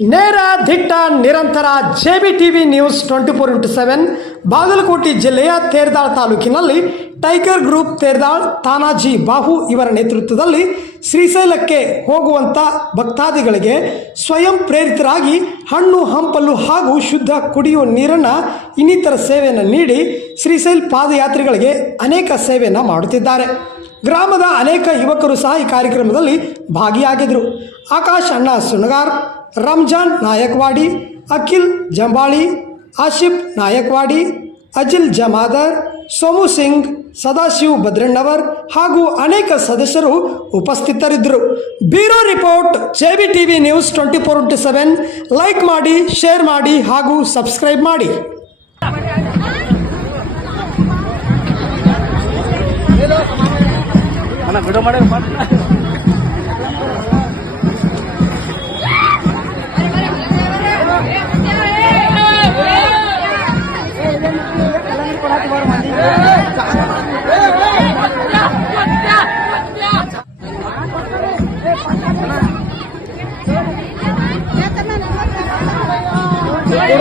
ನೇರ ದಿಟ್ಟ ನಿರಂತರ JB TV news 24x7 Bagalkot ಜಿಲ್ಲೆಯ ತೇರದಾಳ್ ತಾಲೂಕಿನಲ್ಲಿ ಟೈಗರ್ ಗ್ರೂಪ್ ತೇರದಾಳ್ ತಾನಾಜಿ ಬಾಹು ಇವರ ನೇತೃತ್ವದಲ್ಲಿ ಶ್ರೀಶೈಲಕ್ಕೆ ಹೋಗುವಂಥ ಭಕ್ತಾದಿಗಳಿಗೆ ಸ್ವಯಂ ಪ್ರೇರಿತರಾಗಿ ಹಣ್ಣು ಹಂಪಲು ಹಾಗೂ ಶುದ್ಧ ಕುಡಿಯುವ ನೀರನ್ನು ಇನ್ನಿತರ ಸೇವೆಯನ್ನು ನೀಡಿ ಶ್ರೀಶೈಲ ಪಾದಯಾತ್ರಿಗಳಿಗೆ ಅನೇಕ ಸೇವೆಯನ್ನು ಮಾಡುತ್ತಿದ್ದಾರೆ. ಗ್ರಾಮದ ಅನೇಕ ಯುವಕರು ಸಹ ಈ ಕಾರ್ಯಕ್ರಮದಲ್ಲಿ ಭಾಗಿಯಾಗಿದ್ದರು. ಆಕಾಶ್ ಅಣ್ಣ ಸುಣಗಾರ್, ರಂಜಾನ್ ನಾಯಕ್ವಾಡಿ, ಅಖಿಲ್ ಜಂಬಾಳಿ, ಆಶಿಫ್ ನಾಯಕ್ವಾಡಿ, ಅಜಿಲ್ ಜಮಾದರ್, ಸೋಮು ಸಿಂಗ್, ಸದಾಶಿವ್ ಭದ್ರಣ್ಣವರ್ ಹಾಗೂ ಅನೇಕ ಸದಸ್ಯರು ಉಪಸ್ಥಿತರಿದ್ದರು. Bureau report JB TV news 24x7. Like ಮಾಡಿ, ಶೇರ್ ಮಾಡಿ ಹಾಗೂ ಸಬ್ಸ್ಕ್ರೈಬ್ ಮಾಡಿ. ವಿಡಿಯೋ ಮಾಡಿ Good